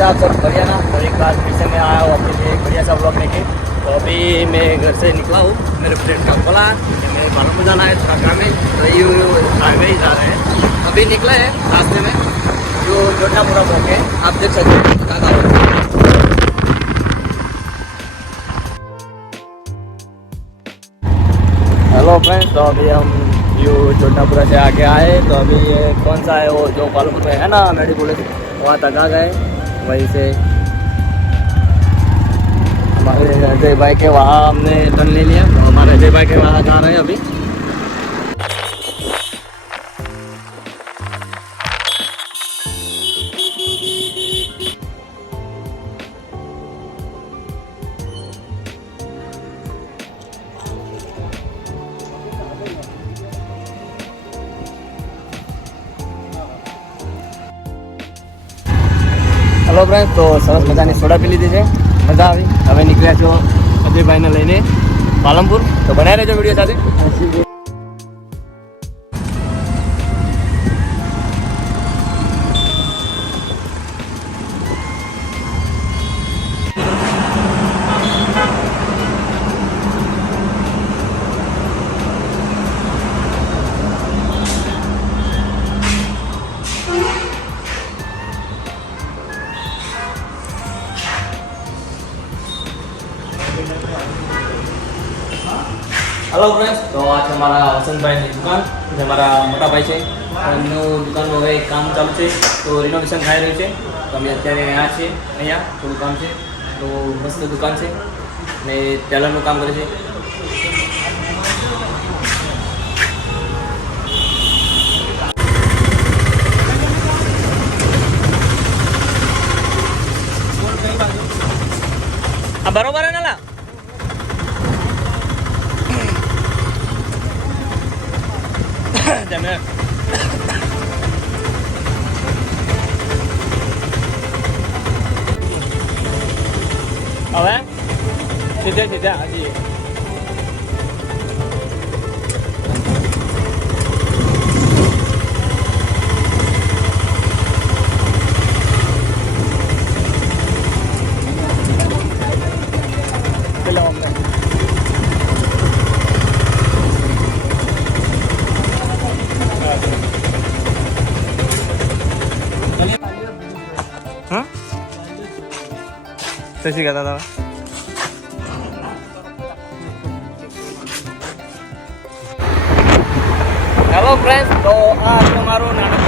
कैसे आप सब बढ़िया ना। तो एक बार फिर से मैं आया हूँ अपने लिए बढ़िया सा ब्लॉग लेके। तो अभी मैं घर से निकला हूँ, मेरे फ्रेंड का बोला कि मेरे पालमपुर जाना है थोड़ा काम है, तो ये हाईवे ही जा रहे हैं। अभी निकला है रास्ते में जो जोटनापुरा ब्लॉक है, आप देख सकते हैं कहाँ। हेलो फ्रेंड्स, तो अभी हम यू जोटनापुरा से आके आए। तो अभी ये कौन सा है वो जो पालमपुर में है ना मेडी कॉलेज, वहाँ तक आ गए। वहीं से हमारे अजय भाई के वहाँ हमने टर्न ले लिया, तो हमारे अजय भाई के वहाँ जा रहे हैं अभी। हेलो फ्रेंड्स, तो सरस मजानी सोडा पी लीધી છે, મજા આવી। હવે નીકળ્યા છો અજયભાઈને લઈને પાલનપુર, તો બનાવી રહેજો વિડીયો સાથે। हेलो फ्रेंड्स, तो आज हमारा वसंतभाई की दुकान જે મારા મોટા ભાઈ છે, એમનું દુકાનનું હવે કામ ચાલુ છે, તો રિનોવેશન થઈ રહ્યું છે। તો અમે અત્યારે અહીંયા છીએ, અહીંયા થોડું કામ છે, તો મસ્ત દુકાન છે ને ટેલરનું કામ કરે છે। આ બરોબર હે ના તમે હવે સીધે સીધા હજી શશી કહેતા હતા। હેલો ફ્રેન્ડ્સ, તો આ તમારું નાનું